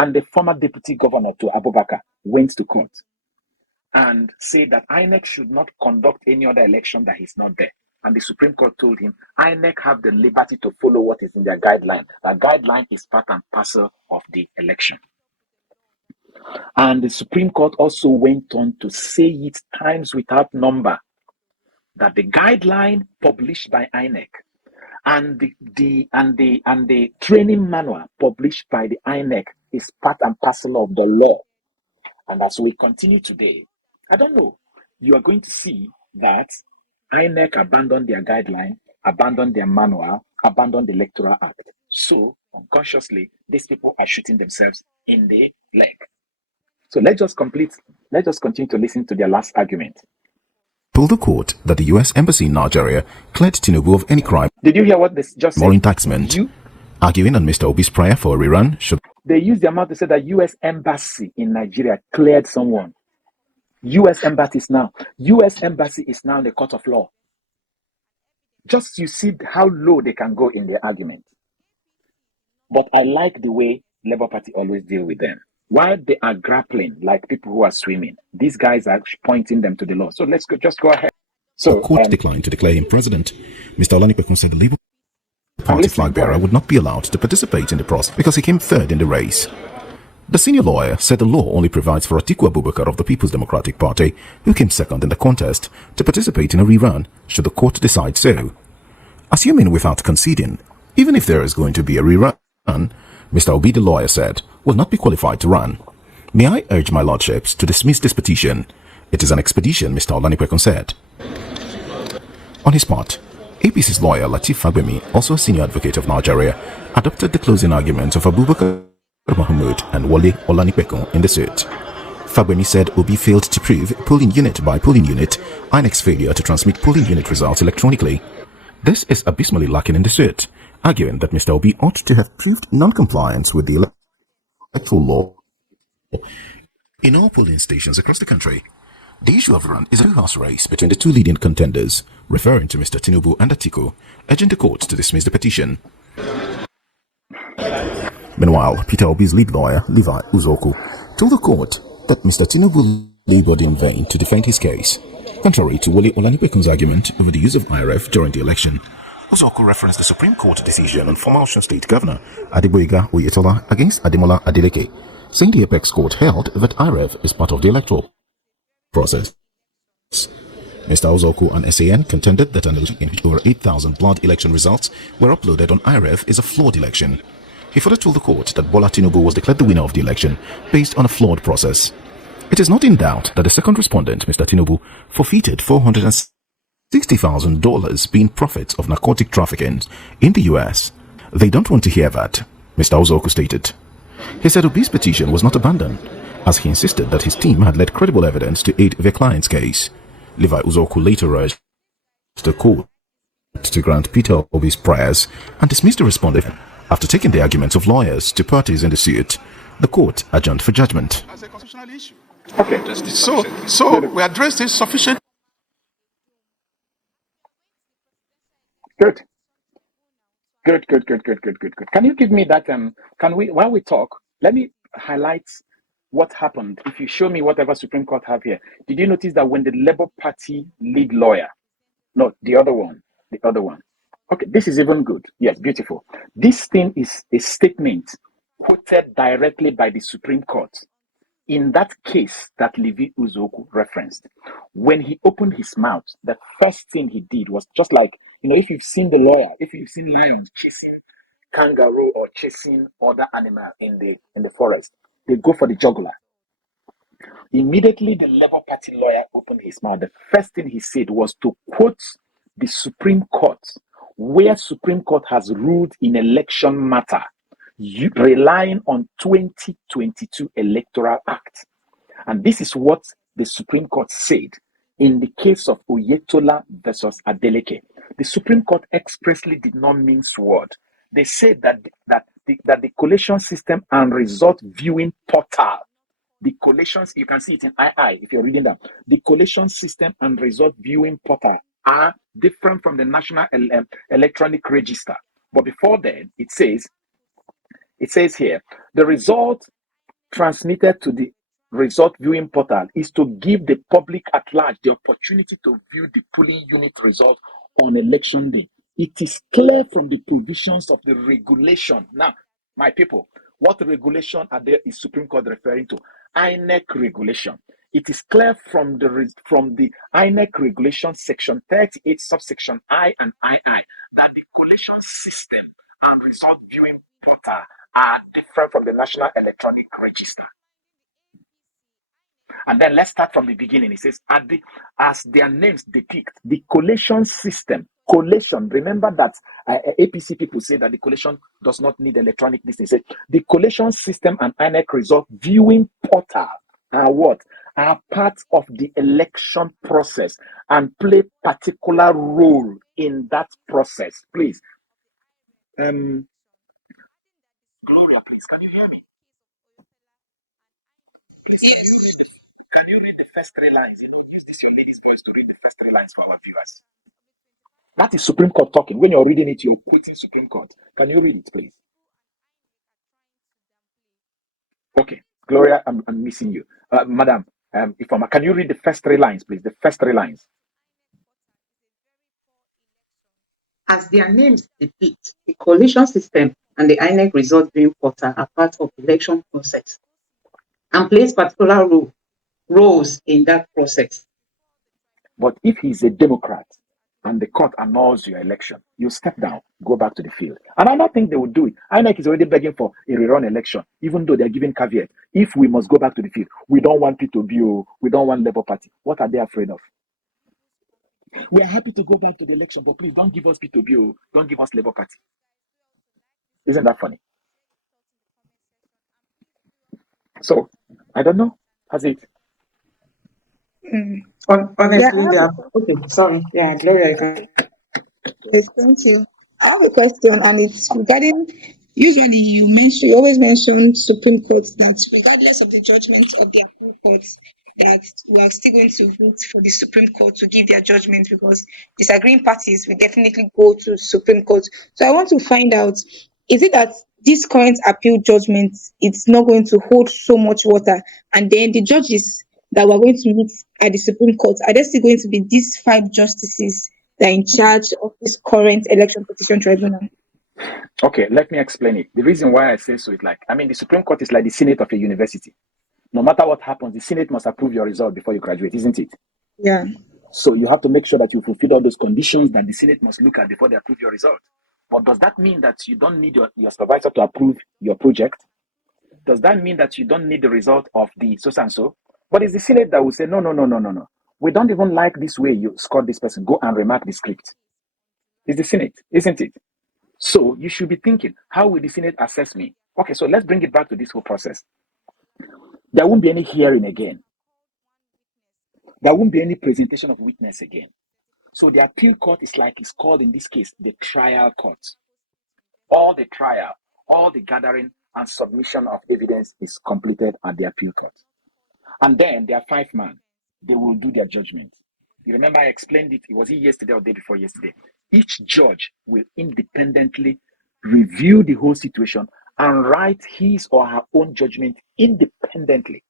And the former deputy governor to Abubakar went to court and said that INEC should not conduct any other election that he's not there. And the Supreme Court told him, INEC have the liberty to follow what is in their guideline. That guideline is part and parcel of the election. And the Supreme Court also went on to say it times without number that the guideline published by INEC and the training manual published by the INEC is part and parcel of the law. And as we continue today, I don't know, you are going to see that INEC abandoned their guideline, abandoned their manual, abandoned the Electoral Act. So, unconsciously, these people are shooting themselves in the leg. So let's just continue to listen to their last argument. Told the court that the U.S. Embassy in Nigeria cleared Tinubu of any crime. Did you hear what this just said? More indictment. Arguing on Mr. Obi's prayer for a rerun should... They used their mouth to say that U.S. Embassy in Nigeria cleared someone. U.S. Embassy is now in the court of law. Just you see how low they can go in their argument. But I like the way Labour Party always deal with them. While they are grappling like people who are swimming, these guys are pointing them to the law. So let's just go ahead. So the court declined to declare him president. Mr. Olanipekun said the Labour Party flag bearer would not be allowed to participate in the process because he came third in the race. The senior lawyer said the law only provides for Atiku Abubakar of the People's Democratic Party, who came second in the contest, to participate in a rerun should the court decide so. Assuming without conceding, even if there is going to be a rerun, Mr. Obi, the lawyer, said, will not be qualified to run. May I urge my lordships to dismiss this petition? It is an expedition, Mr. Olanipekun said. On his part, APC's lawyer Lateef Fagbemi, also a senior advocate of Nigeria, adopted the closing argument of Abubakar Mahmood and Wale Olanipekun in the suit. Fagbemi said Obi failed to prove polling unit by polling unit INEC's failure to transmit polling unit results electronically. This is abysmally lacking in the suit, arguing that Mr. Obi ought to have proved non-compliance with the electoral law in all polling stations across the country. The issue of run is a two-horse race between the two leading contenders, referring to Mr. Tinubu and Atiku, urging the court to dismiss the petition. Meanwhile, Peter Obi's lead lawyer, Levi Uzoku, told the court that Mr. Tinubu labored in vain to defend his case, contrary to Wale Olanipekun's argument over the use of IRF during the election. Uzoku referenced the Supreme Court decision on former Osun State Governor Adeboyega Oyetola against Ademola Adeleke, saying the Apex Court held that IRF is part of the electoral process. Mr. Uzoku and SAN contended that an election in which over 8,000 blood election results were uploaded on IRF is a flawed election. He further told the court that Bola Tinubu was declared the winner of the election based on a flawed process. It is not in doubt that the second respondent, Mr. Tinubu, forfeited $460,000 being profits of narcotic trafficking in the US. They don't want to hear that, Mr. Uzoku stated. He said Obi's petition was not abandoned, as he insisted that his team had led credible evidence to aid their client's case. Levi Uzoku later urged the court to grant Peter Obi's prayers and dismiss the respondent. After taking the arguments of lawyers to parties in the suit, the court adjourned for judgment. As a constitutional issue. Okay. So we addressed this sufficient. Good. Can you give me that? While we talk, let me highlight what happened. If you show me whatever Supreme Court have here, did you notice that when the Labour Party lead lawyer, no, the other one. Okay, this is even good. Yes, beautiful. This thing is a statement quoted directly by the Supreme Court. In that case that Levi Uzoku referenced, when he opened his mouth, the first thing he did was just like, if you've seen the lawyer, if you've seen lions chasing kangaroo or chasing other animal in the forest, they go for the jugular. Immediately, the Labour Party lawyer opened his mouth. The first thing he said was to quote the Supreme Court, where Supreme Court has ruled in election matter, relying on 2022 Electoral Act. And this is what the Supreme Court said in the case of Oyetola versus Adeleke. The Supreme Court expressly did not mince word. They said that the collation system and result viewing portal, the collations, you can see it in II if you're reading that. The collation system and result viewing portal are different from the National Electronic Register. But before then, it says here, the result transmitted to the result viewing portal is to give the public at large the opportunity to view the polling unit result on election day. It is clear from the provisions of the regulation. Now, my people, what regulation are there is Supreme Court referring to? INEC regulation. It is clear from the INEC regulation, section 38, subsection I and II, that the collation system and result viewing portal are different from the National Electronic Register. And then let's start from the beginning. It says, as their names depict, the collation system, remember that APC people say that the collation does not need electronic this. They say the collation system and INEC result viewing portal are what? Are part of the election process and play particular role in that process. Please. Gloria, please, can you hear me? Please, can you read the first three lines? Use this your lady's voice to read the first three lines for our viewers. That is Supreme Court talking. When you're reading it, you're quoting Supreme Court. Can you read it, please? Okay, Gloria, I'm missing you. Madam, can you read the first three lines, please? The first three lines. As their names depict, the collation system and the INEC result viewing portal are part of the election process and plays particular roles in that process. But if he's a Democrat and the court annuls your election, you step down, go back to the field. And I don't think they would do it. INEC is already begging for a rerun election, even though they're giving caveat. If we must go back to the field, we don't want Peter Obi, we don't want Labour Party. What are they afraid of? We are happy to go back to the election, but please don't give us Peter Obi, don't give us Labour Party. Isn't that funny? So, I don't know. That's it. Honestly, okay, sorry. Yeah, Gloria. Yes, thank you. I have a question, and it's regarding. Usually, you always mention Supreme Court that regardless of the judgment of the appeal courts, that we are still going to wait for the Supreme Court to give their judgment, because disagreeing parties will definitely go to Supreme Court. So I want to find out: is it that this current appeal judgment it's not going to hold so much water, and then the judges that we're going to meet at the Supreme Court are there still going to be these 5 justices that are in charge of this current election petition tribunal? Okay, let me explain it. The reason why I say so is the Supreme Court is like the Senate of a university. No matter what happens, the Senate must approve your result before you graduate, isn't it? Yeah. So you have to make sure that you fulfill all those conditions that the Senate must look at before they approve your result. But does that mean that you don't need your supervisor to approve your project? Does that mean that you don't need the result of the so-and-so? But it's the Senate that will say, no. We don't even like this way you scored this person. Go and remark the script. It's the Senate, isn't it? So you should be thinking, how will the Senate assess me? Okay, so let's bring it back to this whole process. There won't be any hearing again. There won't be any presentation of witness again. So the appeal court is it's called in this case, the trial court. All the trial, all the gathering and submission of evidence is completed at the appeal court. And then there are 5 men. They will do their judgment. You remember I explained it. Was it yesterday or day before yesterday? Each judge will independently review the whole situation and write his or her own judgment independently.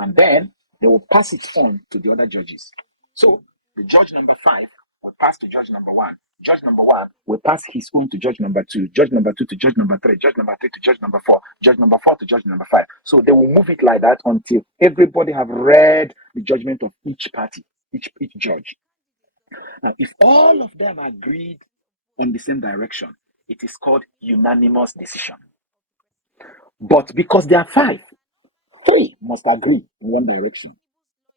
And then they will pass it on to the other judges. So the judge number 5 will pass to judge number 1. Judge number 1 will pass his own to judge number 2, judge number 2 to judge number 3, judge number 3 to judge number 4, judge number 4 to judge number 5. So they will move it like that until everybody have read the judgment of each party, each judge. Now, if all of them agreed on the same direction, it is called unanimous decision. But because there are 5, 3 must agree in one direction.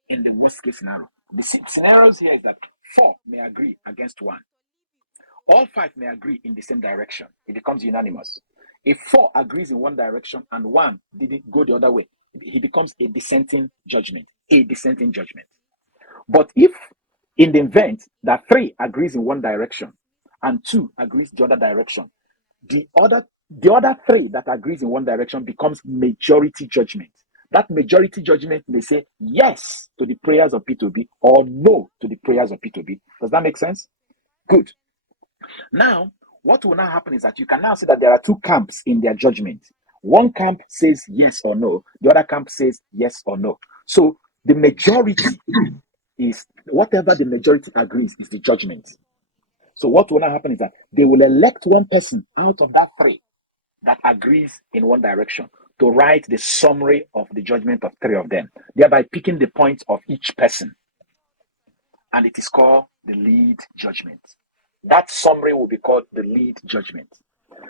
In the worst case scenario, the scenarios here is that 4 may agree against 1. All 5 may agree in the same direction. It becomes unanimous. If 4 agrees in one direction and 1 didn't go the other way, it becomes a dissenting judgment. But if in the event that 3 agrees in one direction and 2 agrees the other direction, the other 3 that agrees in one direction becomes majority judgment. That majority judgment may say yes to the prayers of Peter Obi or no to the prayers of Peter Obi. Does that make sense? Good. Now, what will now happen is that you can now see that there are 2 camps in their judgment. One camp says yes or no, the other camp says yes or no. So the majority is whatever the majority agrees is the judgment. So what will now happen is that they will elect one person out of that three that agrees in one direction to write the summary of the judgment of three of them, thereby picking the points of each person. And it is called the lead judgment. That summary will be called the lead judgment.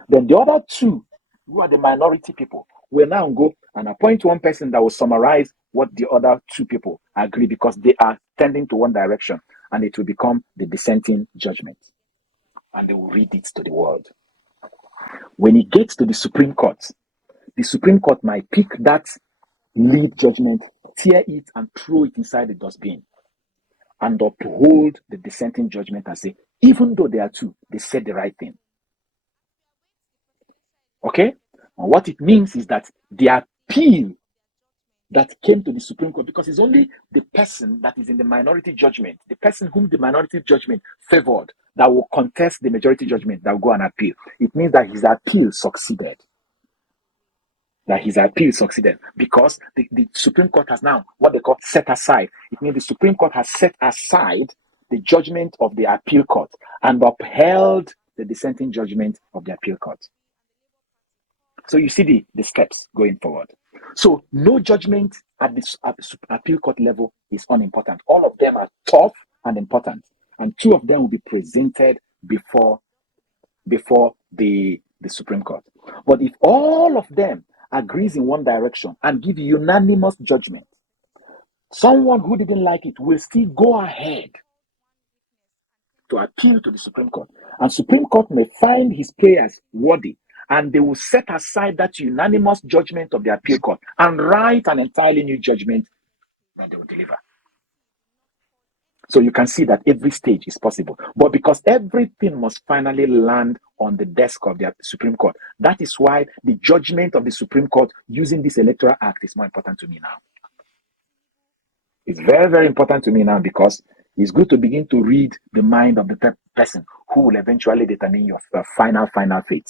Then the other two, who are the minority people, will now go and appoint one person that will summarize what the other two people agree, because they are tending to one direction, and it will become the dissenting judgment. And they will read it to the world. When it gets to the Supreme Court might pick that lead judgment, tear it, and throw it inside the dustbin, and uphold the dissenting judgment and say, even though they are two, they said the right thing. Okay? And what it means is that the appeal that came to the Supreme Court, because it's only the person that is in the minority judgment, the person whom the minority judgment favored, that will contest the majority judgment, that will go and appeal. It means that his appeal succeeded. Because the Supreme Court has now what they call set aside. It means the Supreme Court has set aside the judgment of the appeal court and upheld the dissenting judgment of the appeal court. So you see the steps going forward. So no judgment at the appeal court level is unimportant. All of them are tough and important, and two of them will be presented before the Supreme Court. But if all of them agrees in one direction and give unanimous judgment, someone who didn't like it will still go ahead to appeal to the Supreme Court, and Supreme Court may find his prayers worthy, and they will set aside that unanimous judgment of the appeal court and write an entirely new judgment that they will deliver. So you can see that every stage is possible. But because everything must finally land on the desk of the Supreme Court, that is why the judgment of the Supreme Court using this Electoral Act is more important to me now. It's very, very important to me now, because it's good to begin to read the mind of the person who will eventually determine your final fate.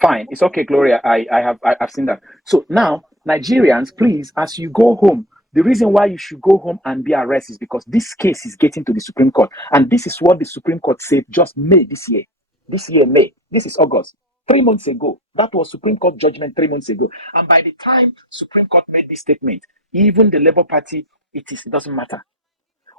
Fine, it's okay, Gloria. I've seen that. So now, Nigerians, please, as you go home, the reason why you should go home and be arrested is because this case is getting to the Supreme Court. And this is what the Supreme Court said just May this year. This year, May. This is August. 3 months ago. That was Supreme Court judgment 3 months ago. And by the time Supreme Court made this statement, even the Labour Party, it doesn't matter.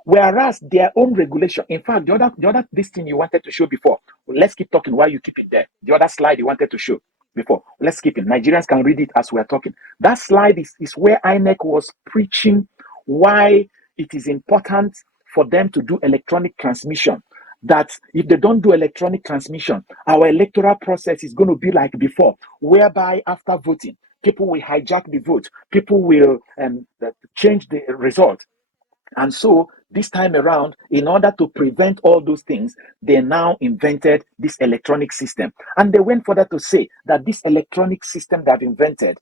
Whereas their own regulation, in fact, the other this thing you wanted to show before, let's keep talking while you keep it there. The other slide you wanted to show before, let's keep it. Nigerians can read it as we're talking. That slide is where INEC was preaching why it is important for them to do electronic transmission. That if they don't do electronic transmission, our electoral process is going to be like before, whereby after voting, people will hijack the vote, people will change the result. And so this time around, in order to prevent all those things, they now invented this electronic system. And they went further to say that this electronic system they've invented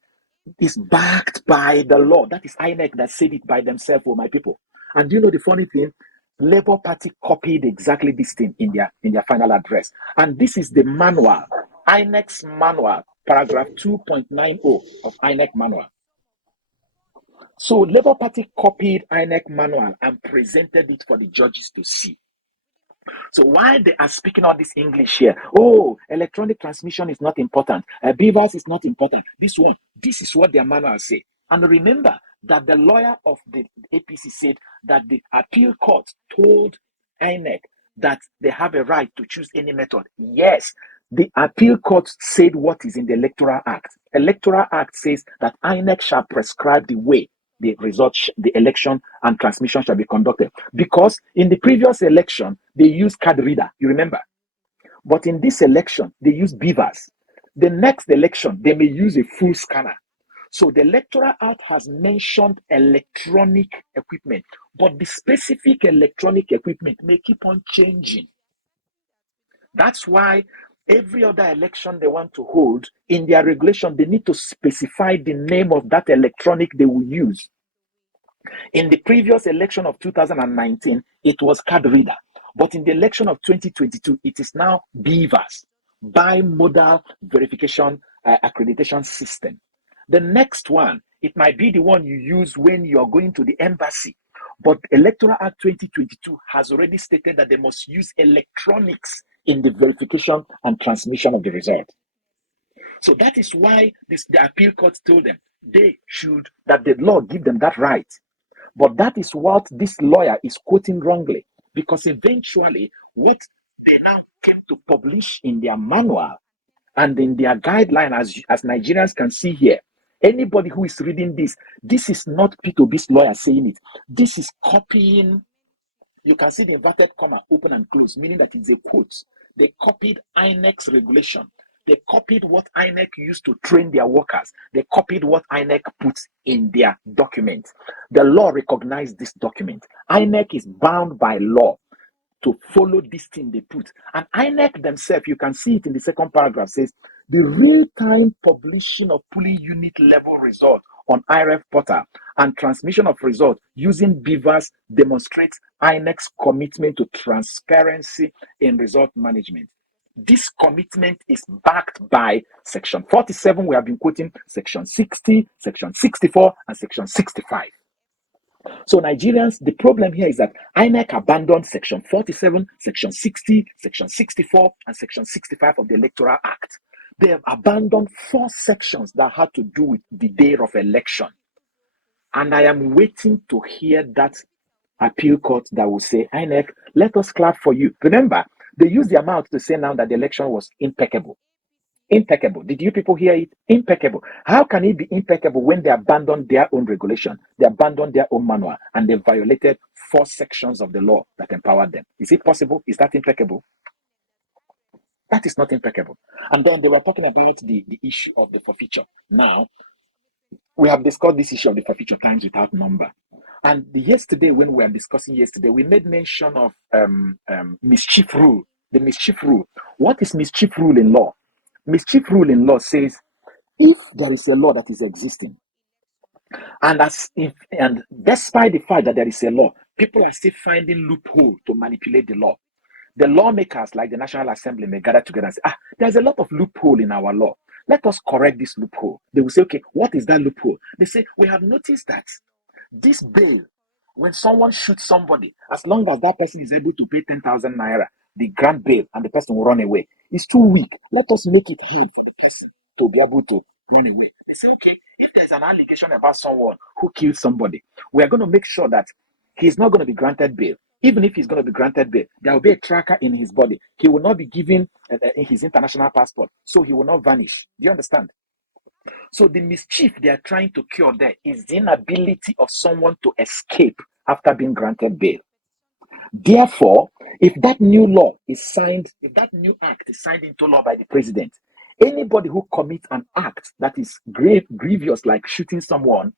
is backed by the law. That is INEC that said it by themselves, for my people. And do you know the funny thing? Labour Party copied exactly this thing in their final address. And this is the manual, INEC's manual, paragraph 2.90 of INEC manual. So Labour Party copied INEC manual and presented it for the judges to see. So while they are speaking all this English here, electronic transmission is not important, beavers is not important, this is what their manual say. And remember that the lawyer of the APC said that the appeal court told INEC that they have a right to choose any method. Yes, the appeal court said what is in the Electoral Act. Electoral Act says that INEC shall prescribe the way the results, the election and transmission shall be conducted. Because in the previous election, they used card reader, you remember. But in this election, they use beavers. The next election, they may use a full scanner. So the Electoral Act has mentioned electronic equipment, but the specific electronic equipment may keep on changing. That's why every other election they want to hold, in their regulation, they need to specify the name of that electronic they will use. In the previous election of 2019, it was card reader. But in the election of 2022, it is now beavers, bimodal verification accreditation system. The next one, it might be the one you use when you are going to the embassy. But Electoral Act 2022 has already stated that they must use electronics in the verification and transmission of the result. So that is why the appeal court told them that the law give them that right. But that is what this lawyer is quoting wrongly, because eventually what they now came to publish in their manual and in their guideline, as Nigerians can see here, anybody who is reading this is not Peter Obi's lawyer saying it. This is copying. You can see the inverted comma open and close, meaning that it's a quote. They copied INEC's regulation. They copied what INEC used to train their workers. They copied what INEC puts in their document. The law recognized this document. INEC is bound by law to follow this thing they put. And INEC themselves, you can see it in the second paragraph, says the real-time publishing of polling unit level results on IREF portal and transmission of results using beavers demonstrates INEC's commitment to transparency in result management. This commitment is backed by Section 47, we have been quoting, Section 60, Section 64, and Section 65. So Nigerians, the problem here is that INEC abandoned Section 47, Section 60, Section 64, and Section 65 of the Electoral Act. They have abandoned 4 sections that had to do with the day of election. And I am waiting to hear that appeal court that will say, INEC, let us clap for you. Remember, they used their mouth to say now that the election was impeccable. Impeccable. Did you people hear it? Impeccable. How can it be impeccable when they abandoned their own regulation, they abandoned their own manual, and they violated 4 sections of the law that empowered them? Is it possible? Is that impeccable? That is not impeccable. And then they were talking about the issue of the forfeiture. Now, we have discussed this issue of the forfeiture times without number. And yesterday, when we were discussing yesterday, we made mention of mischief rule. The mischief rule. What is mischief rule in law? Mischief rule in law says if there is a law that is existing, and despite the fact that there is a law, people are still finding loophole to manipulate the law. The lawmakers, like the National Assembly, may gather together and say, there's a lot of loophole in our law. Let us correct this loophole. They will say, okay, what is that loophole? They say, we have noticed that this bail, when someone shoots somebody, as long as that person is able to pay 10,000 naira, the grant bail, and the person will run away. It's too weak. Let us make it hard for the person to be able to run away. They say, okay, if there's an allegation about someone who killed somebody, we are going to make sure that he's not going to be granted bail. Even if he's going to be granted bail, there will be a tracker in his body. He will not be given his international passport, so he will not vanish. Do you understand? So the mischief they are trying to cure there is the inability of someone to escape after being granted bail. Therefore, if that new law is signed, if that new act is signed into law by the president, anybody who commits an act that is grievous, like shooting someone,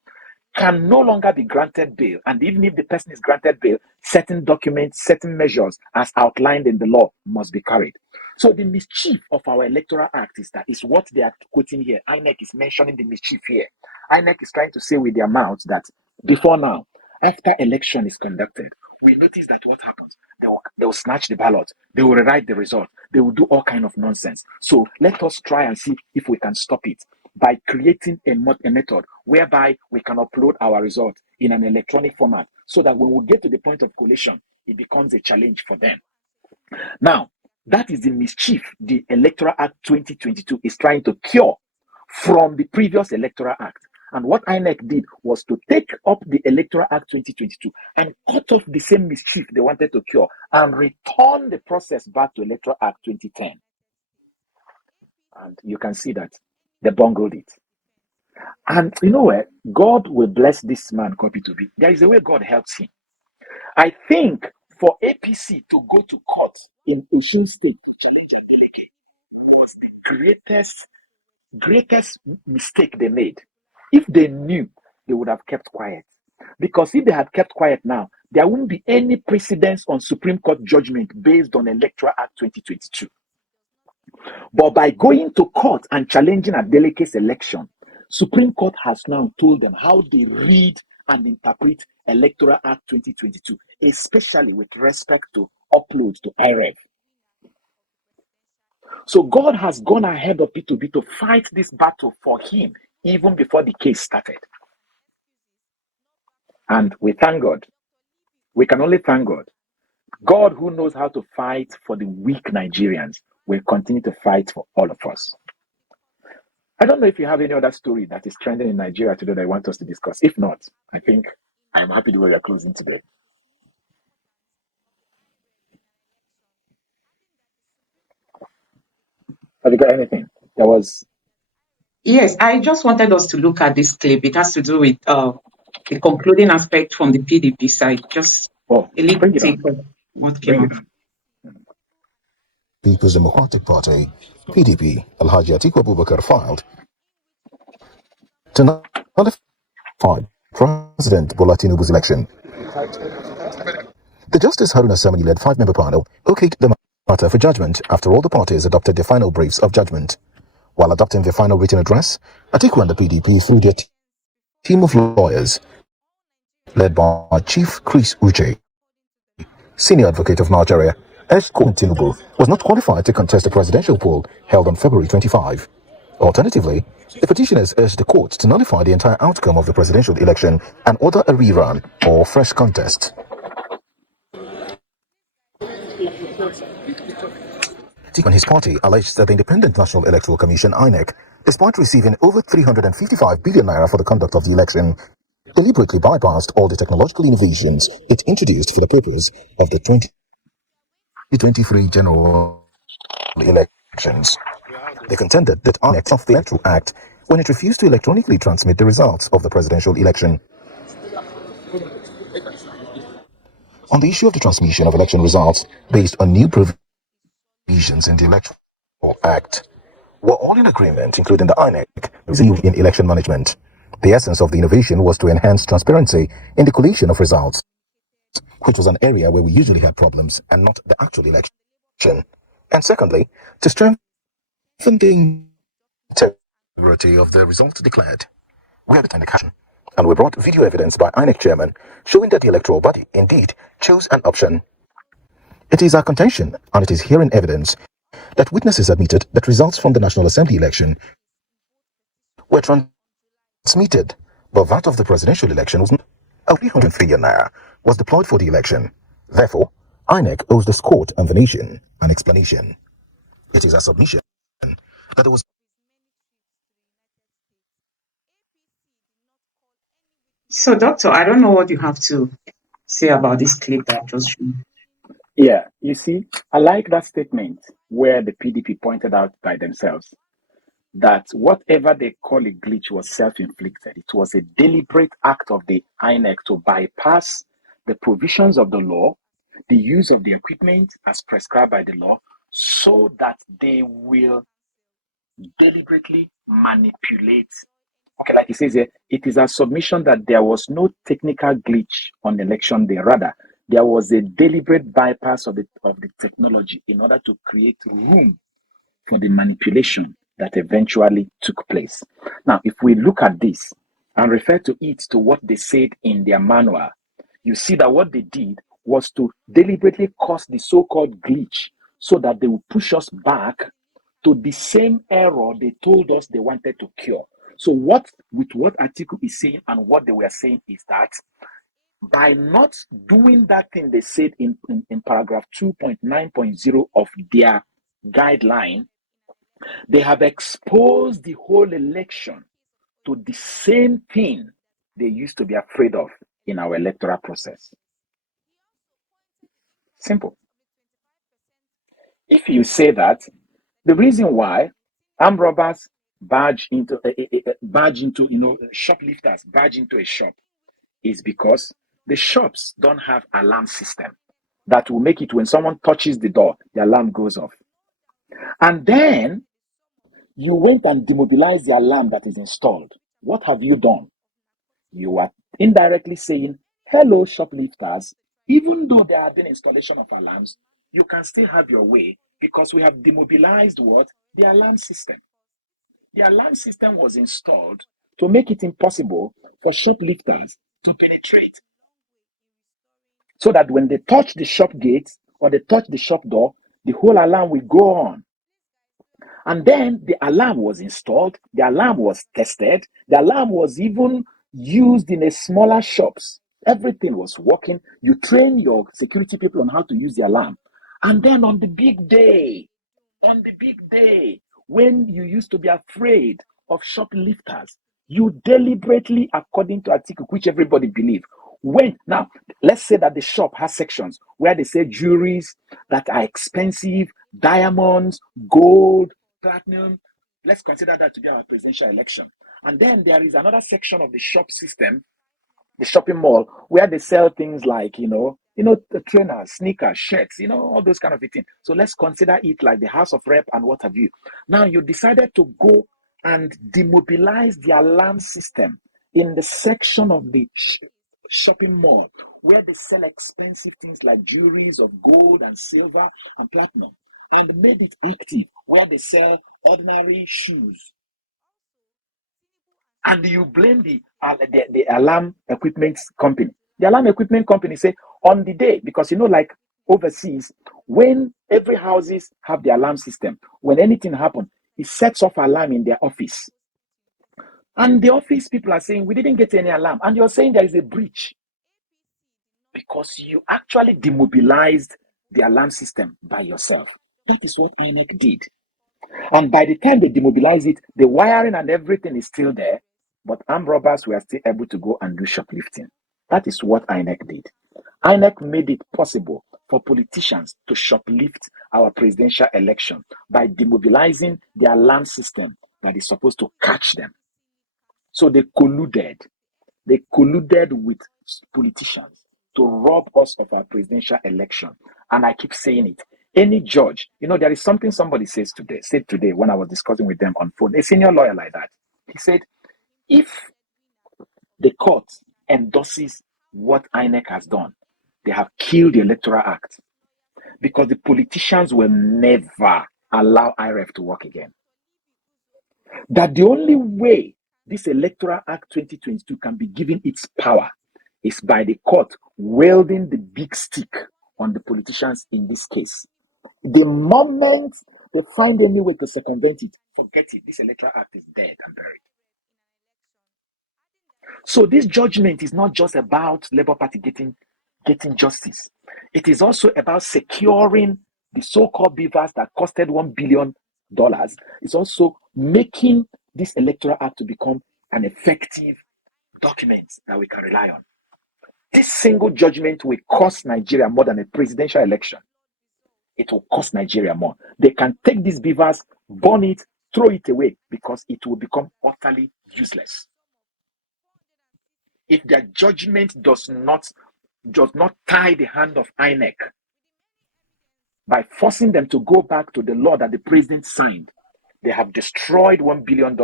can no longer be granted bail. And even if the person is granted bail, certain documents, certain measures as outlined in the law must be carried. So the mischief of our Electoral Act is what they are quoting here. INEC is mentioning the mischief here. INEC is trying to say with their mouths that before now, after election is conducted, we notice that what happens, they will snatch the ballot, they will rewrite the result, they will do all kind of nonsense. So let us try and see if we can stop it by creating a method whereby we can upload our result in an electronic format, so that when we get to the point of collation, it becomes a challenge for them. Now, that is the mischief the Electoral Act 2022 is trying to cure from the previous Electoral Act. And what INEC did was to take up the Electoral Act 2022 and cut off the same mischief they wanted to cure and return the process back to Electoral Act 2010. And you can see that they bungled it. And you know where? God will bless this man, Kopi to be. There is a way God helps him. I think for APC to go to court in Osun State to challenge Adeleke was the greatest mistake they made. If they knew, they would have kept quiet. Because if they had kept quiet now, there wouldn't be any precedence on Supreme Court judgment based on Electoral Act 2022. But by going to court and challenging Adeleke's election, Supreme Court has now told them how they read and interpret Electoral Act 2022, especially with respect to uploads to IREF. So God has gone ahead of P2B to fight this battle for him even before the case started. And we thank God. We can only thank God. God, who knows how to fight for the weak Nigerians, will continue to fight for all of us. I don't know if you have any other story that is trending in Nigeria today that you want us to discuss. If not, I think I'm happy the way you're closing today. Have you got anything? There was. Yes, I just wanted us to look at this clip. It has to do with the concluding aspect from the PDP side. Just a little Bring it take on. of what came Bring up. it on. People's Democratic Party, PDP, Alhaji Atiku Abubakar filed to nullify President Bola Tinubu's election. The Justice Haruna Samani-led 5-member panel okayed the matter for judgment after all the parties adopted their final briefs of judgment. While adopting their final written address, Atiku and the PDP, through their team of lawyers led by Chief Chris Uche, senior advocate of Nigeria, urged Tinubu was not qualified to contest the presidential poll held on February 25. Alternatively, the petitioners urged the court to nullify the entire outcome of the presidential election and order a rerun or fresh contest. Atiku and his party alleged that the Independent National Electoral Commission (INEC), despite receiving over 355 billion naira for the conduct of the election, deliberately bypassed all the technological innovations it introduced for the purpose of the 2023 general elections. They contended that INEC of the Electoral Act when it refused to electronically transmit the results of the presidential election. On the issue of the transmission of election results based on new provisions in the Electoral Act, were all in agreement, including the INEC, received in election management. The essence of the innovation was to enhance transparency in the collation of results, which was an area where we usually had problems, and not the actual election. And secondly, to strengthen the integrity of the result declared. We had an action, and we brought video evidence by INEC chairman showing that the electoral body indeed chose an option. It is our contention, and it is hearing evidence, that witnesses admitted that results from the National Assembly election were transmitted, but that of the presidential election was not. 300 billion naira was deployed for the election. Therefore, INEC owes this court and the nation an explanation. It is a submission that there was. So, Doctor, I don't know what you have to say about this clip that I just shown. Yeah, you see, I like that statement where the PDP pointed out by themselves that whatever they call a glitch was self-inflicted. It was a deliberate act of the INEC to bypass the provisions of the law, the use of the equipment as prescribed by the law, so that they will deliberately manipulate. Okay, like it says here, it is a submission that there was no technical glitch on election day. Rather, there was a deliberate bypass of the technology in order to create room for the manipulation that eventually took place. Now, if we look at this and refer to it to what they said in their manual, you see that what they did was to deliberately cause the so-called glitch so that they would push us back to the same error they told us they wanted to cure. So what Atiku is saying and what they were saying is that by not doing that thing they said in paragraph 2.9.0 of their guideline, they have exposed the whole election to the same thing they used to be afraid of in our electoral process. Simple. If you say that, the reason why armed robbers barge into shoplifters barge into a shop is because the shops don't have alarm system that will make it when someone touches the door, the alarm goes off. And then you went and demobilized the alarm that is installed. What have you done? You are indirectly saying, hello, shoplifters. Even though there are the installation of alarms, you can still have your way because we have demobilized what? The alarm system. The alarm system was installed to make it impossible for shoplifters to penetrate. So that when they touch the shop gate or they touch the shop door, the whole alarm will go on. And then the alarm was installed, the alarm was tested, the alarm was even used in a smaller shops. Everything was working. You train your security people on how to use the alarm. And then on the big day, when you used to be afraid of shoplifters, you deliberately, according to article which everybody believe, now let's say that the shop has sections where they say jewelries that are expensive, diamonds, gold, platinum. Let's consider that to be our presidential election. And then there is another section of the shop system, the shopping mall, where they sell things like, the trainers, sneakers, shirts, all those kind of things. So let's consider it like the House of Rep and what have you. Now you decided to go and demobilize the alarm system in the section of the shopping mall where they sell expensive things like jewelries of gold and silver and platinum, and made it active where they sell ordinary shoes. And you blame the alarm equipment company. The alarm equipment company say on the day, because like overseas, when every houses have the alarm system, when anything happens, it sets off alarm in their office. And the office people are saying, we didn't get any alarm. And you're saying there is a breach because you actually demobilized the alarm system by yourself. That is what INEC did. And by the time they demobilize it, the wiring and everything is still there, but armed robbers were still able to go and do shoplifting. That is what INEC did. INEC made it possible for politicians to shoplift our presidential election by demobilizing the alarm system that is supposed to catch them. So they colluded. They colluded with politicians to rob us of our presidential election. And I keep saying it. Any judge, there is something somebody said today when I was discussing with them on phone, a senior lawyer like that. He said, if the court endorses what INEC has done, they have killed the Electoral Act, because the politicians will never allow IREF to work again. That the only way this Electoral Act 2022 can be given its power is by the court wielding the big stick on the politicians in this case. The moment they find any way to circumvent it, forget it. This Electoral Act is dead and buried. So this judgment is not just about Labour Party getting justice. It is also about securing the so-called beavers that costed $1 billion. It's also making this Electoral Act to become an effective document that we can rely on. This single judgment will cost Nigeria more than a presidential election. It will cost Nigeria more. They can take these beavers, burn it, throw it away, because it will become utterly useless. If their judgment does not tie the hand of INEC by forcing them to go back to the law that the president signed, they have destroyed $1 billion.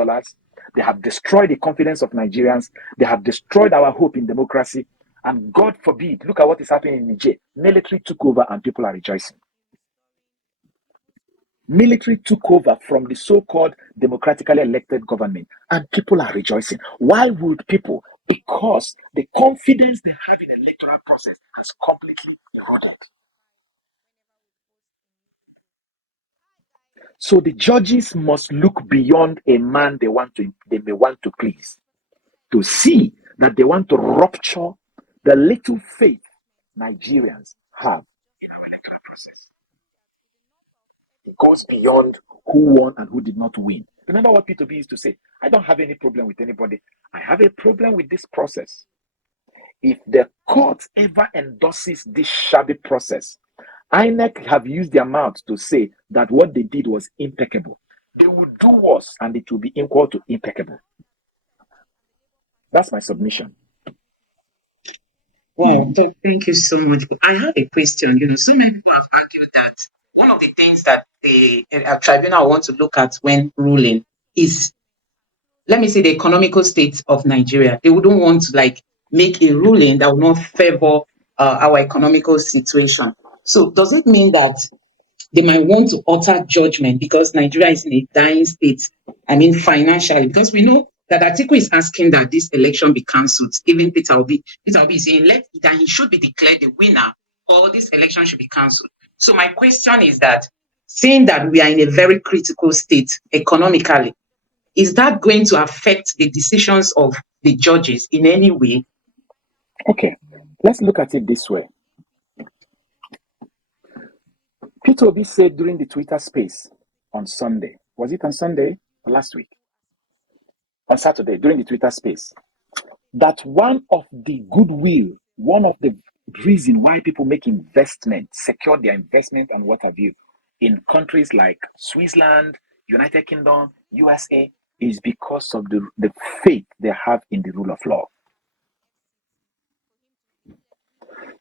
They have destroyed the confidence of Nigerians. They have destroyed our hope in democracy. And God forbid, look at what is happening in Niger. Military took over and people are rejoicing. Military took over from the so-called democratically elected government and people are rejoicing. Why would people? Because the confidence they have in the electoral process has completely eroded. So the judges must look beyond a man they may want to please, to see that they want to rupture the little faith Nigerians have in our electoral process. It goes beyond who won and who did not win. Remember what Peter Obi used to say, I don't have any problem with anybody. I have a problem with this process. If the court ever endorses this shabby process, INEC have used their mouth to say that what they did was impeccable. They will do worse and it will be equal to impeccable. That's my submission. Wow, thank you so much. I have a question. Some people have argued that one of the things that the tribunal want to look at when ruling is, let me say, the economical state of Nigeria. They wouldn't want to make a ruling that will not favor our economical situation. So does it mean that they might want to alter judgment because Nigeria is in a dying state? I mean, financially, because we know that Atiku is asking that this election be cancelled. Even Peter Obi is saying that he should be declared the winner or this election should be cancelled. So my question is that seeing that we are in a very critical state economically, is that going to affect the decisions of the judges in any way? Okay, let's look at it this way. Peter Obi said during the Twitter space on Sunday, was it on Sunday or last week? On Saturday, during the Twitter space, that one of the goodwill, one of the reason why people make investment, secure their investment and what have you, in countries like Switzerland, United Kingdom, USA, is because of the faith they have in the rule of law.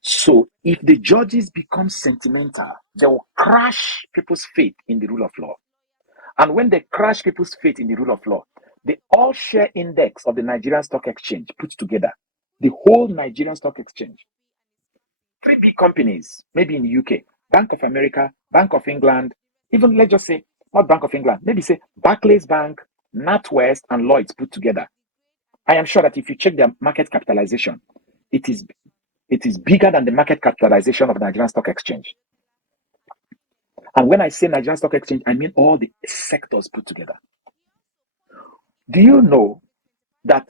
So if the judges become sentimental, they will crash people's faith in the rule of law. And when they crash people's faith in the rule of law, the all-share index of the Nigerian Stock Exchange put together, the whole Nigerian Stock Exchange, 3 big companies, maybe in the UK, Bank of America, Bank of England, even let's just say, not Bank of England, maybe say Barclays Bank, NatWest, and Lloyds put together. I am sure that if you check their market capitalization, it is bigger than the market capitalization of the Nigerian Stock Exchange. And when I say Nigerian Stock Exchange, I mean all the sectors put together. Do you know that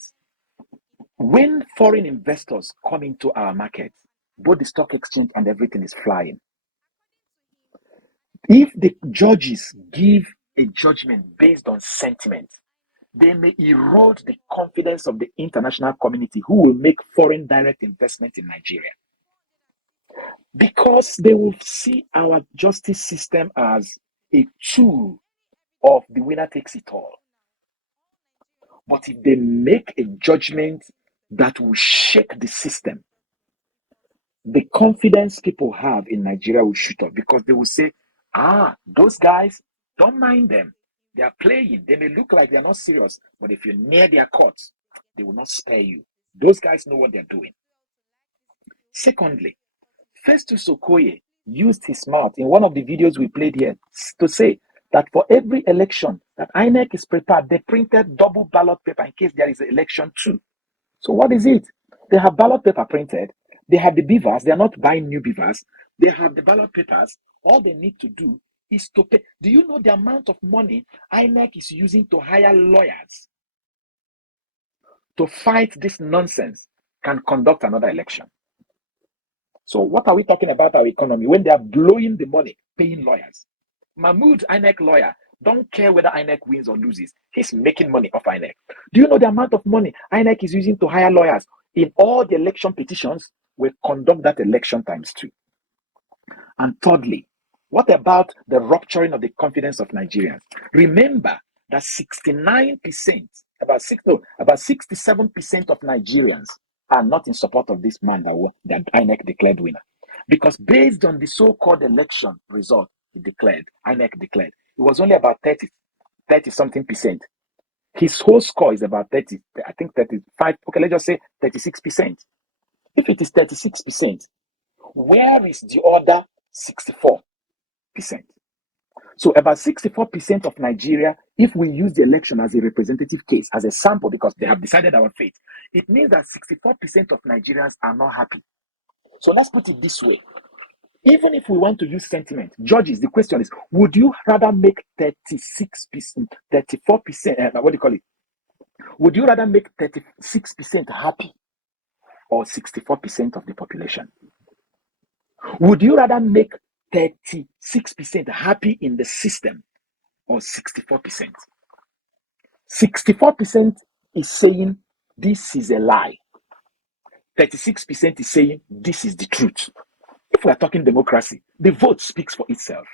when foreign investors come into our market, both the stock exchange and everything is flying? If the judges give a judgment based on sentiment, they may erode the confidence of the international community who will make foreign direct investment in Nigeria. Because they will see our justice system as a tool of the winner takes it all. But if they make a judgment that will shake the system, the confidence people have in Nigeria will shoot up, because they will say, those guys, don't mind them. They are playing. They may look like they're not serious, but if you're near their courts, they will not spare you. Those guys know what they're doing. Secondly, Festus Okoye used his mouth in one of the videos we played here to say that for every election that INEC is prepared, they printed double ballot paper in case there is an election too. So what is it? They have ballot paper printed. They have the beavers. They are not buying new beavers. They have the ballot papers. All they need to do is to pay. Do you know the amount of money INEC is using to hire lawyers to fight this nonsense can conduct another election? So what are we talking about our economy when they are blowing the money, paying lawyers? Mahmoud, INEC lawyer, don't care whether INEC wins or loses. He's making money off INEC. Do you know the amount of money INEC is using to hire lawyers? In all the election petitions, we conduct that election times 2. And thirdly, what about the rupturing of the confidence of Nigerians? Remember that 69%, about 67% of Nigerians are not in support of this man that INEC declared winner. Because based on the so-called election result INEC declared, it was only about 30-something percent. His whole score is about 30, I think 35, okay, let's just say 36%. If it is 36%, where is the other 64%? So about 64% of Nigeria, if we use the election as a representative case, as a sample, because they have decided our fate, it means that 64% of Nigerians are not happy. So let's put it this way. Even if we want to use sentiment, judges, the question is, would you rather make 36%, 34%, what do you call it? Would you rather make 36% happy or 64% of the population? Would you rather make 36% happy in the system or 64%? 64% is saying this is a lie. 36% is saying this is the truth. If we are talking democracy, the vote speaks for itself.